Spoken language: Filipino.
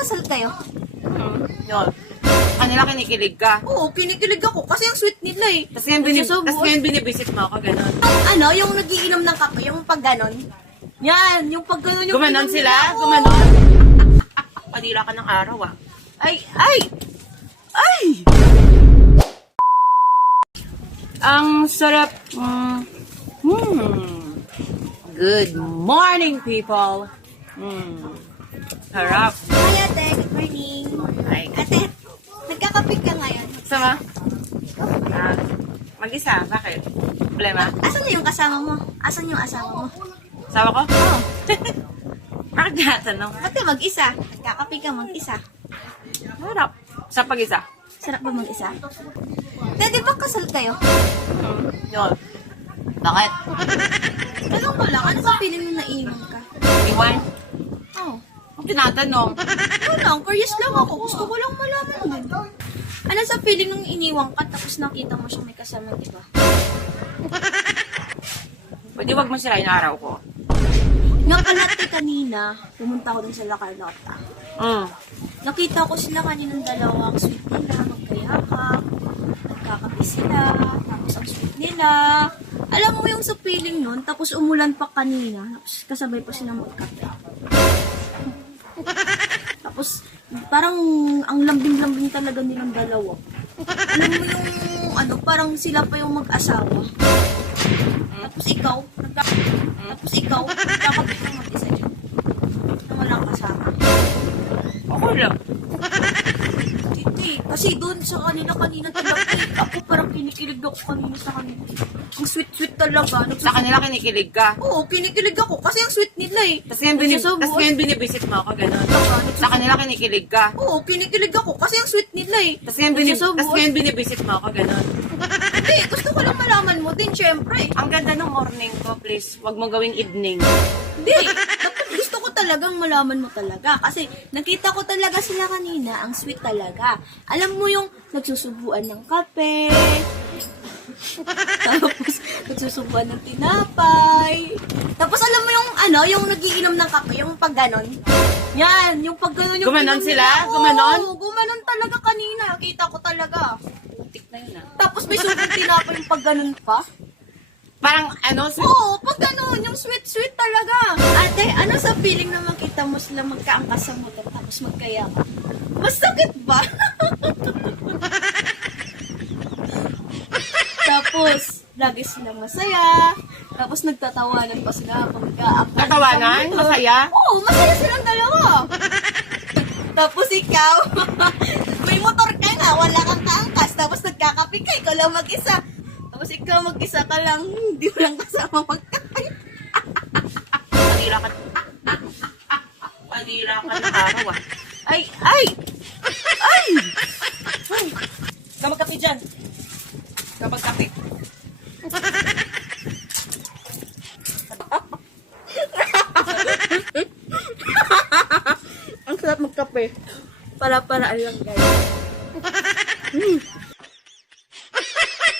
kasal kayo? Yun. Kanila kinikilig ka. Oo, kinikilig ako kasi ang sweet nila eh. Tapos ngayon binibisit mo ako, gano'n. Yung nagiinom ng kape, yung pag ganon. Yan, yung pag ganon yung Gumanon inom sila? nila. Oo. Gumanon? Padila ka ng araw ah. Ay! Ay! Ay! Ang sarap. Good morning, people. Harap. Hi ate, good morning. Ay. Ate, nagkakapit ka ngayon. Sama? Mag-isa. Bakit? Problema? Asan na yung kasama mo? Asan yung asawa mo? Sawa ko? Oo. Bakit tinatanong? Ate, mag-isa. Nagkakapit ka mag-isa. Harap. Sa pag-isa? Sarap ba mag-isa? Ate, di ba kasal kayo? Yun. Bakit? Tanong ko lang, ano sa feeling mo naiinom ka? Iwan? Oo. Ang tinatanong. Ano lang, curious lang ako. Gusto ko lang malaman din. Ano sa feeling nung iniwang ka tapos nakita mo siya may kasama, di ba? Pwede wag mo sirain ang araw ko. Nakalate kanina, pumunta ako dun sa La Carlota. Nakita ko sila kaninang dalawa, ang sweet nila, magkayakap, nagkakape sila, tapos ang sweet nila. Alam mo yung sa feeling nun, tapos umulan pa kanina, tapos kasabay pa sila magkape. Tapos parang ang lambing-lambing talaga nilang dalawa. Alam mo yung parang sila pa yung mag-asawa. Tapos ikaw, nagkakapit ka mag-isa dyan. Na walang kasama. Okay lang. Hindi, kasi doon sa kanina talaga, ako parang kinikilig ako kanina sa kanila. Ang sweet-sweet talaga. Sa kanila kinikilig ka. Oo, kinikilig ako kasi ang sweet nila eh. Tapos ngayon binibisit mo ako, gano'n. Sa kanila kinikilig ka. Oo, kinikilig ako kasi ang sweet nila eh. Tapos ngayon binibisit mo ako, gano'n. Hindi, gusto ko lang malaman mo din, syempre. Ang ganda ng morning ko, please. Wag mo gawing evening. Hindi, dapat gusto ko talagang malaman mo talaga. Kasi nakita ko talaga sila kanina, ang sweet talaga. Alam mo yung nagsusubuan ng kape, tapos nagsusubuan ng tinapay. Tapos alam mo yung nagiinom ng kape, yung pag ganon. Yan, yung pag ganon yung Gumanon inom sila? nila. Gumanon? Oo, gumanon talaga kanina. Kita ko talaga. Putik na yun ah. Tapos may subong tinapay yung pag ganon pa. Parang Oo, pag ganon, yung sweet-sweet talaga. Ate, ano sa feeling na makita mo sila magkaangkas sa motor tapos magkayakap? Masakit ba? Tapos, lagi silang masaya. Tapos nagtatawanan pa sila habang magkaangkas. Tatawanan? Masaya? Oo, masaya silang dalawa. Tapos ikaw, may motor ka nga, wala kang kaangkas. Tapos nagkakape ka, ikaw lang mag-isa. Tapos ikaw mag-isa ka lang, hindi mo lang kasama magkape. Padila ka ng araw ah. Ay! Ay! Ay! Ay! Ka magkape dyan. Ka magkape. Ang sarap magkape. Para-paraan lang guys.